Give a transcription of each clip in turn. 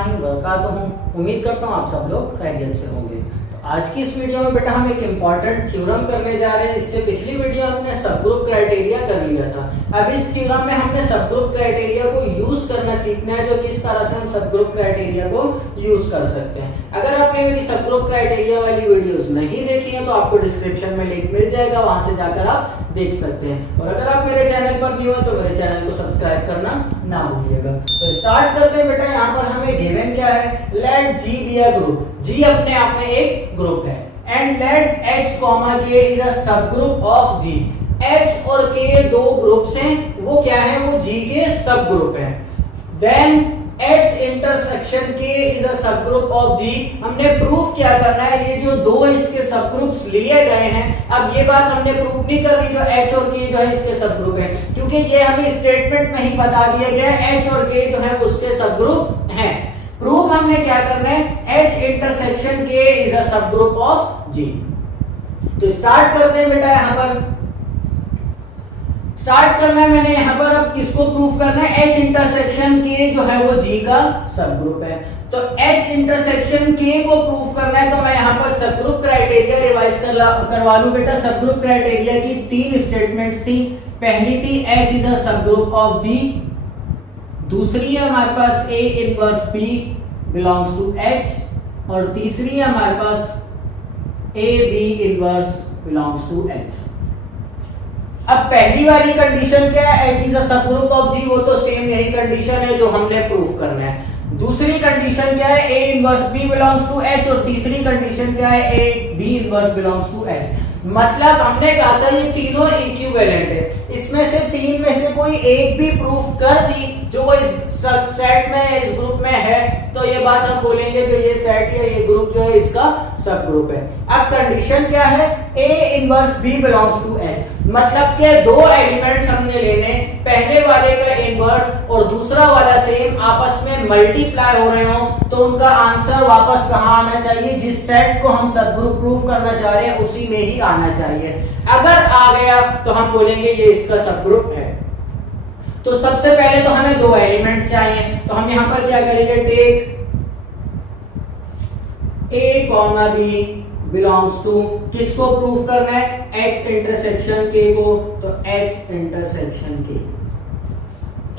वरहमतुल्लाहि वबरकातुहू। उम्मीद करता हूँ आप सब लोग खैरियत से होंगे। तो आज की इस वीडियो में बेटा हम एक इम्पॉर्टेंट थ्योरम करने जा रहे हैं। इससे पिछली वीडियो हमने सब ग्रुप क्राइटेरिया कर लिया था। अब इस थ्योरम में हमने सब ग्रुप क्राइटेरिया को यूज करना सीखना है, जो किस तरह से हम सब ग्रुप क्राइटेरिया को यूज कर सकते हैं। अगर आपने मेरी सब ग्रुप क्राइटेरिया वाली वीडियोस नहीं देखी है तो आपको डिस्क्रिप्शन में लिंक मिल जाएगा, वहां से जाकर आप देख सकते हैं। और अगर आप मेरे चैनल पर न्यू है तो मेरे चैनल को सब्सक्राइब करना ना भूलिएगा। तो स्टार्ट करते हैं बेटा। यहाँ पर हमें गिवन क्या है, let G be a group. G अपने आप में एक ग्रुप है and let H comma K is a subgroup of ji. H और के दो ग्रुप्स हैं, वो क्या है, वो जी के सब ग्रुप हैं। Then H intersection K is a subgroup of G। हमने प्रूफ क्या करना है, ये जो दो इसके सब ग्रुप्स लिए गए हैं, अब ये बात हमने प्रूफ नहीं करनी जो H और K जो है इसके सब ग्रुप है, क्योंकि ये हमें स्टेटमेंट में ही बता दिया गया है H और K जो है उसके सब ग्रुप हैं। प्रूफ हमने क्या करना है, H intersection K is a subgroup of G। तो स्टार्ट करते हैं बेटा। यहाँ पर स्टार्ट करना है मैंने यहाँ पर। अब किसको प्रूफ करना है, H इंटरसेक्शन K जो है वो G का सब ग्रुप है। तो H इंटरसेक्शन K को प्रूफ करना है तो मैं यहाँ पर सब ग्रुप क्राइटेरिया रिवाइज करवा लूं बेटा। सब ग्रुप क्राइटेरिया की तीन स्टेटमेंट्स थी। पहली थी H is a subgroup of G। दूसरी है हमारे पास A inverse B belongs to H। और तीसरी है हमारे पास A B inverse belongs to H। अब पहली वाली कंडीशन क्या है, H is a subgroup of G, वो तो सेम यही कंडीशन है जो हमने प्रूफ करना है। दूसरी कंडीशन क्या है, A inverse B belongs to H। और तीसरी कंडीशन क्या है, A B inverse belongs to H। मतलब हमने कहा था ये तीनों इक्विवेलेंट है। इसमें से तीन में से कोई एक भी प्रूफ कर दी जो वो इस सेट में इस ग्रुप में है, तो ये बात हम बोलेंगे कि ये सेट या ये ग्रुप जो है इसका सब ग्रुप है। अब कंडीशन क्या है, A inverse B belongs to H। मतलब कि दो एलिमेंट्स हमने लेने, पहले वाले का इनवर्स और दूसरा वाला सेम आपस में मल्टीप्लाई हो रहे हो, तो उनका आंसर वापस कहां आना चाहिए, जिस सेट को हम सब ग्रुप प्रूफ करना चाह रहे हैं उसी में ही आना चाहिए। अगर आ गया तो हम बोलेंगे ये इसका सब ग्रुप है। तो सबसे पहले तो हमें दो एलिमेंट्स चाहिए, तो हम यहां पर क्या करेंगे, take A comma B belongs to, किसको प्रूफ करना है, H इंटरसेक्शन K को। तो H इंटरसेक्शन K,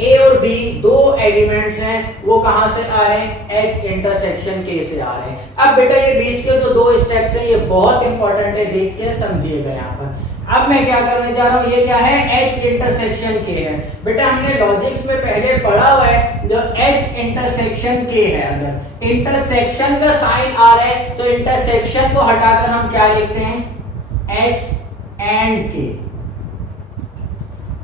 A और B दो एलिमेंट्स हैं, वो कहां से आ रहे हैं, H इंटरसेक्शन K से आ रहे हैं। अब बेटा ये बीच के जो दो स्टेप्स हैं ये बहुत इंपॉर्टेंट है, देख के समझिएगा यहाँ पर। अब मैं क्या करने जा रहा हूं, ये क्या है, H इंटरसेक्शन K है। बेटा हमने लॉजिक्स में पहले पढ़ा हुआ है जो H इंटरसेक्शन K है, अगर इंटरसेक्शन का साइन आ रहा है तो इंटरसेक्शन को हटाकर हम क्या लिखते हैं, H एंड K।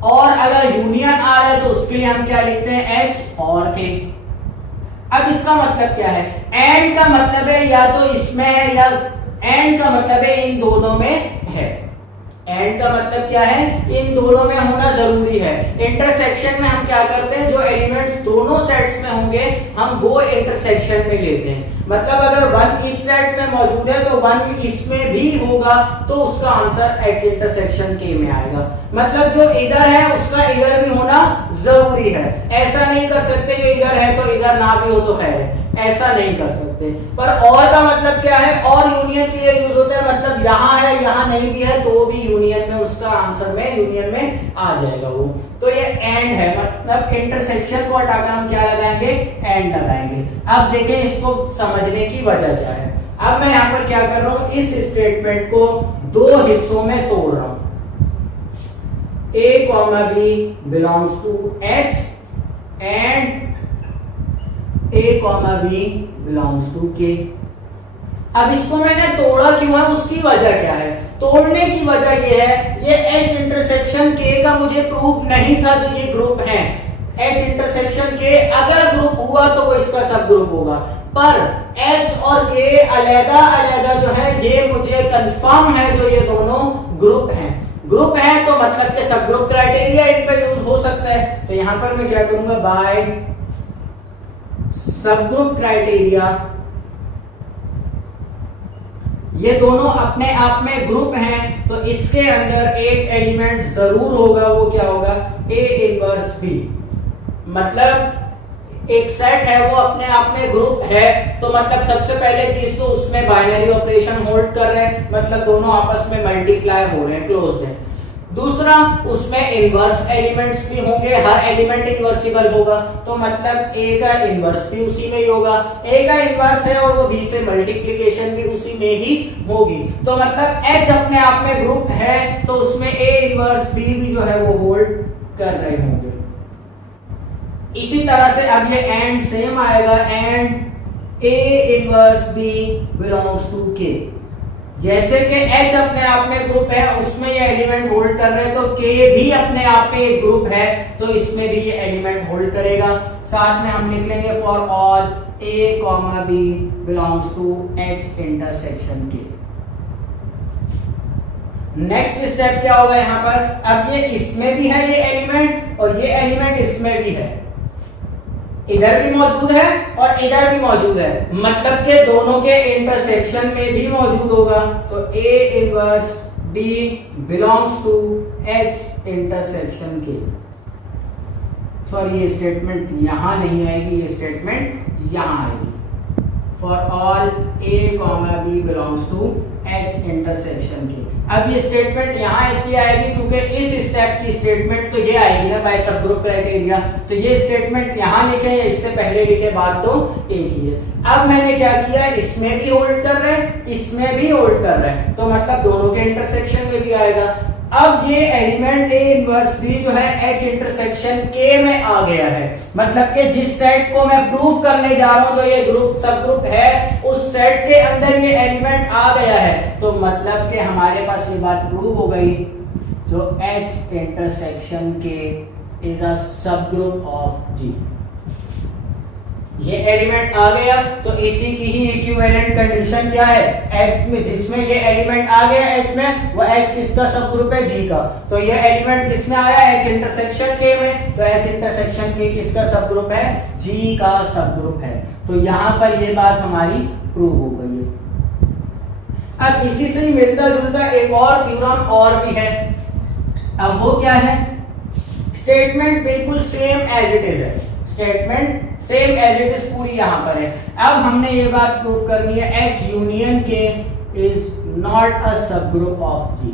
और अगर यूनियन आ रहा है तो उसके लिए हम क्या लिखते हैं, H और K। अब इसका मतलब क्या है, एंड का मतलब है या तो इसमें है या एंड का मतलब है इन दोनों में है। एंड का मतलब क्या है, इन दोनों में होना जरूरी है। इंटरसेक्शन में हम क्या करते हैं, जो एलिमेंट्स दोनों सेट्स में होंगे हम वो इंटरसेक्शन में लेते हैं। मतलब अगर 1 इस सेट में मौजूद है तो 1 इसमें भी होगा, तो उसका आंसर H इंटरसेक्शन K में आएगा। मतलब जो इधर है उसका इधर भी होना जरूरी है। ऐसा नहीं कर सकते जो इधर है तो इधर ना भी हो तो खैर है, ऐसा नहीं कर सकते। पर और का मतलब क्या है, और यूनियन के लिए यूज होता है। मतलब यहाँ है यहाँ नहीं भी है तो भी यूनियन में उसका आंसर में यूनियन में आ जाएगा वो। तो ये एंड है, मतलब इंटरसेक्शन को हटाकर हम क्या लगाएंगे, एंड लगाएंगे। अब देखें इसको समझने की वजह क्या है। अब मैं यहाँ पर क्या कर रहा हूँ, इस स्टेटमेंट को दो हिस्सों में तोड़ रहा हूं। A comma B belongs to H and A comma B belongs to K। अब इसको मैंने तोड़ा क्यों है, उसकी वजह क्या है। तोड़ने की वजह ये है, ये H इंटरसेक्शन K का मुझे प्रूफ नहीं था जो ये ग्रुप है। H इंटरसेक्शन K अगर ग्रुप हुआ तो वो इसका सब ग्रुप होगा, पर H और K अलग अलग जो है ये मुझे कंफर्म है जो ये दोनों ग्रुप हैं। ग्रुप है तो मतलब के सब ग्रुप क्राइटेरिया इन पे यूज हो सकता है। तो यहां पर मैं क्या करूंगा, बाय सब ग्रुप क्राइटेरिया, ये दोनों अपने आप में ग्रुप हैं तो इसके अंदर एक एलिमेंट जरूर होगा, वो क्या होगा, A इनवर्स B। मतलब एक सेट है वो अपने आप में ग्रुप है, तो मतलब सबसे पहले चीज तो उसमें बाइनरी ऑपरेशन होल्ड कर रहे हैं, मतलब दोनों आपस में मल्टीप्लाई हो रहे हैं, क्लोज्ड है। दूसरा, उसमें इनवर्स एलिमेंट्स भी होंगे, हर एलिमेंट इनवर्सिबल होगा, तो मतलब ए का इनवर्स भी उसी में ही होगा, ए का इनवर्स है और वो बी से मल्टीप्लिकेशन भी उसी में ही होगी, तो मतलब एच अपने आप में ग्रुप है, तो उसमें ए इनवर्स बी भी जो है वो होल्ड कर रहे होंगे। इसी तरह से अब ये एंड सेम आएगा, and A inverse B belongs to K. जैसे कि H अपने आप में ग्रुप है, उसमें ये एलिमेंट होल्ड कर रहे हैं, तो K भी अपने आप में एक ग्रुप है, तो इसमें भी ये एलिमेंट होल्ड करेगा। साथ में हम लिख लेंगे for all A, B belongs to H intersection K। Next step क्या होगा यहाँ पर, अब ये इसमें भी है ये एलिमेंट और ये एलिमेंट इसमें भी है, इधर भी मौजूद है और इधर भी मौजूद है, मतलब के दोनों के इंटरसेक्शन में भी मौजूद होगा, तो A inverse B belongs to H intersection K. Sorry, ये स्टेटमेंट यहां नहीं आएगी, ये स्टेटमेंट यहां आएगी, for all A, B belongs to H intersection K. अब ये स्टेटमेंट यहाँ इसलिए आएगी क्योंकि इस स्टेप की स्टेटमेंट तो ये आएगी ना बाय सब ग्रुप क्राइटेरिया, तो ये स्टेटमेंट यहाँ लिखे या इससे पहले लिखे बात तो एक ही है। अब मैंने क्या किया, इसमें भी होल्ड कर रहे हैं, इसमें भी होल्ड कर रहे हैं, तो मतलब दोनों के इंटरसेक्शन में भी आएगा। अब ये एलिमेंट A इनवर्स B जो है H इंटरसेक्शन K में आ गया है, मतलब कि जिस सेट को मैं प्रूफ करने जा रहा हूं, तो ये ग्रुप सब ग्रुप है, उस सेट के अंदर ये एलिमेंट आ गया है, तो मतलब कि हमारे पास ये बात प्रूव हो गई, जो H intersection K is a subgroup of G। ये एलिमेंट आ गया, तो इसी की ही इक्विवेलेंट कंडीशन क्या है, H में जिसमें ये एलिमेंट आ गया H में, वो H किसका सब ग्रुप है, G का, तो ये एलिमेंट किसमें आया, H इंटरसेक्शन K में, तो H इंटरसेक्शन K किसका सब ग्रुप है, G का सब ग्रुप है, तो यहाँ पर ये बात हमारी प्रूव हो गई है। अब इसी से ही मिलता जुलता एक और थ्योरम और भी है, अब वो क्या है, स्टेटमेंट बिल्कुल सेम एज इट इज है, statement same as it is पूरी यहां पर है। अब हमने ये बात प्रूव करनी है, H union K is not a subgroup of G।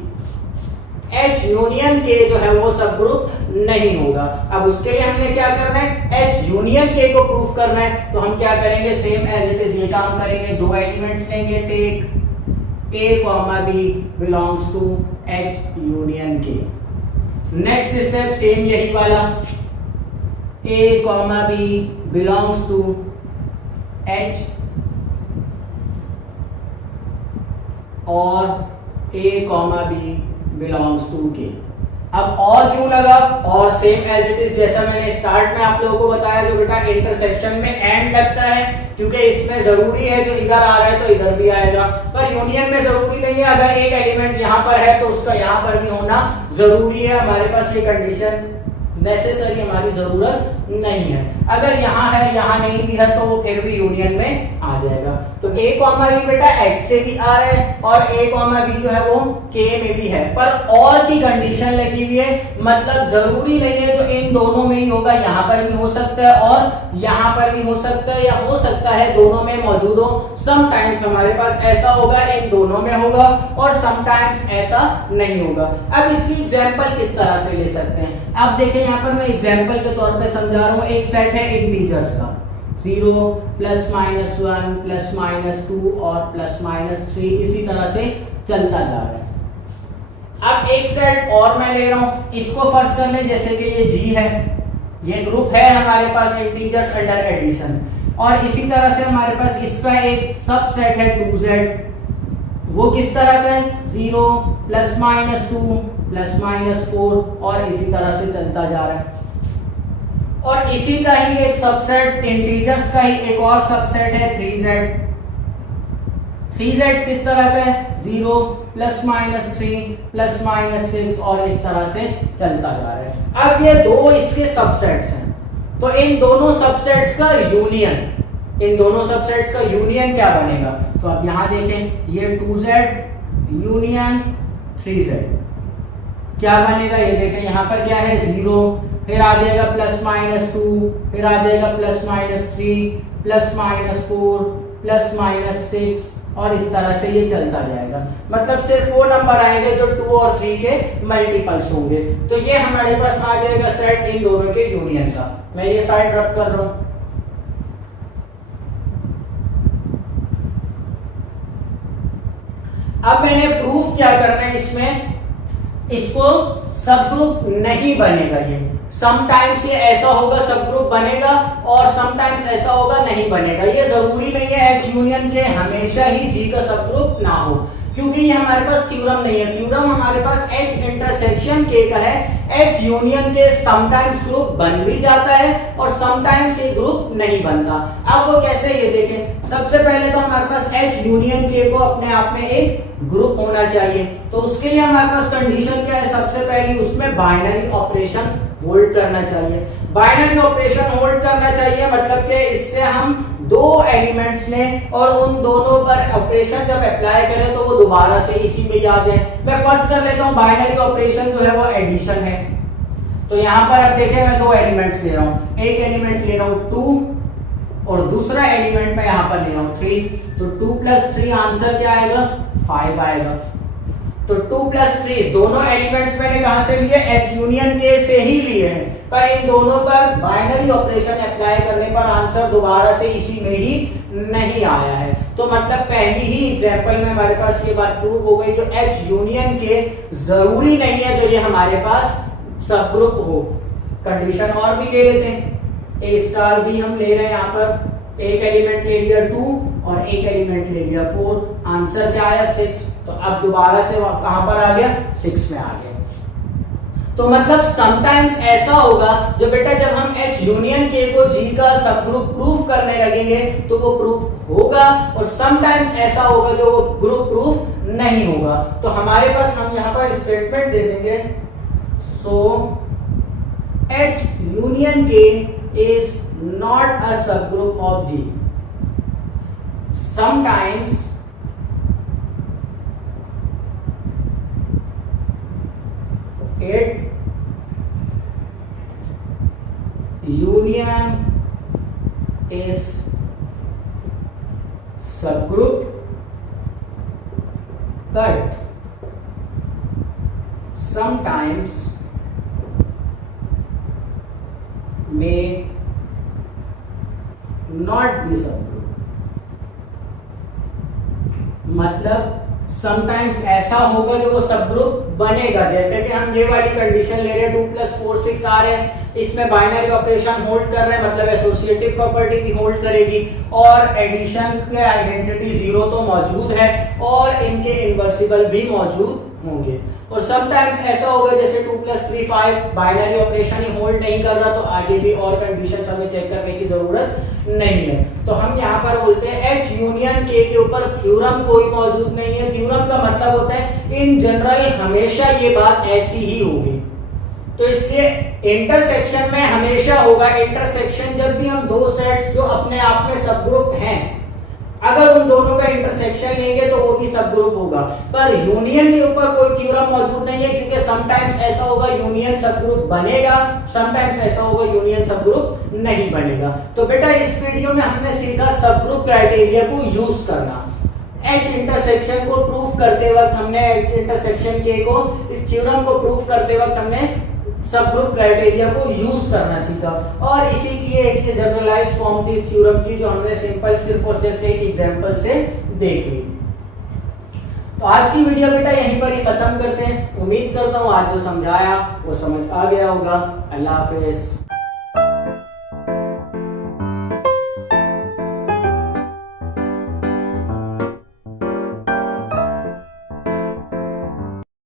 H union K जो है वो सब ग्रुप नहीं होगा। अब उसके लिए हमने क्या करना है, H यूनियन K को प्रूव करना है, तो हम क्या करेंगे, सेम एज इट इज ये काम करेंगे, दो एलिमेंट्स लेंगे, take A, B belongs to H union K। Next step same यही वाला, A, B belongs to H और A, B belongs to K। अब और क्यों लगा, और सेम एज इट इज जैसा मैंने स्टार्ट में आप लोगों को बताया, जो बेटा इंटरसेक्शन में एंड लगता है, क्योंकि इसमें जरूरी है जो इधर आ रहा है तो इधर भी आएगा, पर यूनियन में जरूरी नहीं है, अगर एक एलिमेंट यहाँ पर है तो उसका यहाँ पर भी होना जरूरी है, हमारे पास ये कंडीशन नेसेसरी हमारी जरूरत नहीं है, अगर यहाँ है यहाँ नहीं भी है तो वो फिर भी यूनियन में आ जाएगा। तो A, B बेटा H से भी आ रहा है और A, B जो है वो K में भी है, पर और की कंडीशन लगी हुई है, मतलब जरूरी नहीं है जो इन दोनों में ही होगा, यहाँ पर भी हो सकता है और यहाँ पर भी हो सकता है, या हो सकता है दोनों में मौजूद हो। समटाइम्स हमारे पास ऐसा होगा इन दोनों में होगा और समटाइम्स ऐसा नहीं होगा। अब इसकी एग्जांपल किस तरह से ले सकते हैं, अब देखें यहाँ पर मैं एग्जांपल के तौर पे समझा रहा हूँ, एक सेट है इंटीजर्स का 0 +-1 +-2 और +-3, इसी तरह से चलता जा रहा है। अब एक सेट और मैं ले रहा हूं, इसको फर्ज कर लें जैसे कि ये G है, ये ग्रुप है हमारे पास इंटीजर्स अंडर एडिशन, और इसी तरह से हमारे पास इसका एक सबसेट है 2Z, वो किस तरह का है, 0 +-2 +-4 और इसी तरह से चलता जा रहा है। और इसी का ही एक सबसेट इंटीजर्स का ही एक और सबसेट है 3Z। 3Z किस तरह का है, 0 +-3 +-6 और इस तरह से चलता जा रहा है। अब ये दो इसके सबसेट्स हैं, तो इन दोनों सबसेट्स का यूनियन, इन दोनों सबसेट्स का यूनियन क्या बनेगा, तो अब यहां देखें, ये 2Z यूनियन 3Z क्या बनेगा, ये देखें यहाँ पर क्या है, 0 फिर आ जाएगा +-2, फिर आ जाएगा +-3, +-4, +-6 और इस तरह से ये चलता जाएगा। मतलब सिर्फ वो नंबर आएंगे जो 2 और 3 के मल्टीपल्स होंगे। तो ये हमारे पास आ जाएगा सेट इन दोनों के यूनियन का। मैं ये साइड रब कर रहा हूं। अब मैंने प्रूफ क्या करना है इसमें, इसको सब ग्रुप नहीं बनेगा। ये समटाइम्स ये ऐसा होगा सब ग्रुप बनेगा और समटाइम्स ऐसा होगा नहीं बनेगा। ये जरूरी नहीं है H यूनियन के हमेशा ही G का सब ग्रुप ना हो, क्योंकि ये हमारे पास थ्योरम नहीं है। थ्योरम हमारे पास H इंटरसेक्शन K का है। H यूनियन के समटाइम्स ग्रुप बन भी जाता है और समटाइम्स ये ग्रुप नहीं बनता। अब वो कैसे, ये देखें। सबसे पहले तो हमारे पास H यूनियन K को अपने आप में एक ग्रुप होना चाहिए। तो उसके लिए हमारे पास कंडीशन क्या है, सबसे पहली उसमें बाइनरी ऑपरेशन होल्ड करना चाहिए। बाइनरी ऑपरेशन होल्ड करना चाहिए मतलब कि इससे हम दो एलिमेंट्स ने और उन दोनों पर ऑपरेशन जब अप्लाई करें तो वो दोबारा से इसी में आ जाए। मैं फर्ज कर लेता हूं बाइनरी ऑपरेशन जो है वो एडिशन है। तो यहां पर आप देखें मैं दो एलिमेंट्स ले रहा हूं, एक एलिमेंट ले रहा हूं 2 और दूसरा एलिमेंट मैं यहां पर ले रहा हूं 3। तो 2 + 3 आंसर क्या आएगा, 5 आएगा। तो 2 + 3 दोनों एलिमेंट्स मैंने कहां से लिए, H यूनियन K से ही लिए हैं, पर इन दोनों पर बाइनरी ऑपरेशन अप्लाई करने पर आंसर दोबारा से इसी में ही नहीं आया है। तो मतलब पहली ही एग्जांपल में हमारे पास ये बात प्रूव हो गई, जो H यूनियन K जरूरी नहीं है जो ये हमारे पास सब ग्रुप हो। कंडीशन और भी ले लेते हैं, A* भी हम ले रहे हैं यहाँ पर। एक एलिमेंट ले लिया 2 और एक एलिमेंट ले लिया 4, आंसर क्या आया 6। तो अब दोबारा से कहां पर आ गया, 6 में आ गया। तो मतलब समटाइम्स ऐसा होगा जो बेटा जब हम H यूनियन K को G का सब ग्रुप प्रूफ करने लगेंगे तो वो प्रूफ होगा, और समटाइम्स ऐसा होगा जो वो ग्रुप प्रूफ नहीं होगा। तो हमारे पास हम यहाँ पर स्टेटमेंट दे देंगे, सो H union K is not a subgroup of G. Sometimes it union is subgroup, but sometimes may not be subgroup। मतलब समटाइम्स ऐसा होगा जो वो सब ग्रुप बनेगा। जैसे कि हम ये वाली कंडीशन ले रहे हैं 2 + 4 6 आ रहे हैं, इसमें बाइनरी ऑपरेशन होल्ड कर रहे हैं, मतलब एसोसिएटिव प्रॉपर्टी भी होल्ड करेगी और एडिशन के आइडेंटिटी 0 तो मौजूद है और इनके इनवर्सिबल भी मौजूद होंगे। और समटाइम्स ऐसा होगा जैसे 2 + 3 5 बाइनरी ऑपरेशन ही होल्ड नहीं कर रहा, तो आगे भी और कंडीशंस हमें चेक करने की जरूरत नहीं है। तो हम यहाँ पर बोलते हैं H यूनियन K के ऊपर थ्योरम कोई मौजूद नहीं है। थ्योरम का मतलब होता है इन जनरल हमेशा ये बात ऐसी ही होगी। तो इसलिए इंटरसेक्शन में हमेशा होगा। इंटरसेक्शन जब भी हम दो सेट्स जो अपने आप में सब ग्रुप हैं, अगर उन दोनों का इंटरसेक्शन लेंगे तो वो भी सब ग्रुप होगा। पर यूनियन के ऊपर कोई थ्योरम मौजूद नहीं है, क्योंकि समटाइम्स ऐसा होगा यूनियन सब ग्रुप बनेगा, समटाइम्स ऐसा होगा यूनियन सब ग्रुप नहीं बनेगा। तो बेटा इस वीडियो में हमने सीखा सब ग्रुप क्राइटेरिया को यूज करना। H इंटरसेक्शन को प्रूफ करते वक्त हमने H इंटरसेक्शन K को, इस थ्योरम को प्रूफ करते वक्त हमने सब ग्रुप क्राइटेरिया को यूज करना सीखा। और इसी की एक जनरलाइज्ड फॉर्म थी इस थ्योरम की, जो हमने सिंपल सिर्फ और सिर्फ एक एग्जांपल से देख ली। तो आज की वीडियो बेटा यहीं पर ही खत्म करते हैं। उम्मीद करता हूँ आज जो समझाया वो समझ आ गया होगा। अल्लाह हाफिज।